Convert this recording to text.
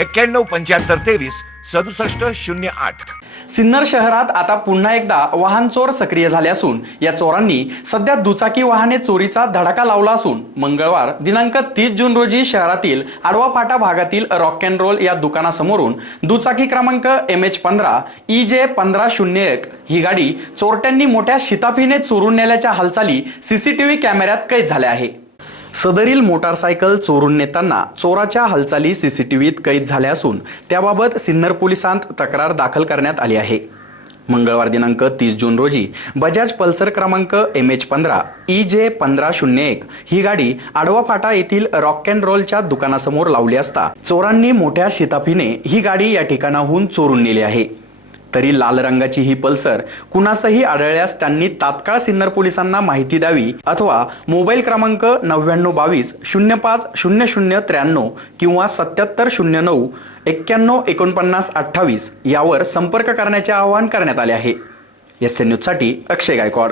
एक्क्याण्णव पंच्याहत्तर तेवीस सदुसष्ट शून्य आठ. सिन्नर शहरात आता पुन्हा एकदा वाहन चोर सक्रिय झाले असून या चोरांनी सध्या दुचाकी वाहने चोरीचा धडाका लावला असून मंगळवार दिनांक तीस जून रोजी शहरातील आडवा फाटा भागातील रॉक अँड रोल या दुकानासमोरून दुचाकी क्रमांक एम एच पंधरा ई जे पंधरा शून्य एक ही गाडी चोरट्यांनी मोठ्या शिताफीने चोरून नेल्याच्या हालचाली सीसीटीव्ही कॅमेऱ्यात कैद झाल्या आहे. सदरील मोटारसायकल चोरून नेताना चोराच्या हालचाली सीसीटीव्हीत कैद झाल्या असून त्याबाबत सिन्नर पोलिसांत तक्रार दाखल करण्यात आली आहे. मंगळवार दिनांक तीस जून रोजी बजाज पल्सर क्रमांक एम एच पंधरा ई जे पंधरा शून्य एक ही गाडी आडवा फाटा येथील रॉक अँड रोलच्या दुकानासमोर लावली असता चोरांनी मोठ्या शिताफीने ही गाडी या ठिकाणाहून चोरून नेली आहे. तरी लाल रंगाची ही पल्सर कुणासही आढळल्यास त्यांनी तात्काळ सिन्नर पोलिसांना माहिती द्यावी अथवा मोबाईल क्रमांक नव्याण्णव बावीस शून्य पाच शून्य शून्य त्र्याण्णव किंवा सत्याहत्तर शून्य नऊ एक्क्याण्णव एकोणपन्नास अठ्ठावीस यावर संपर्क करण्याचे आवाहन करण्यात आले आहे. एस एन न्यूजसाठी अक्षय गायकवाड.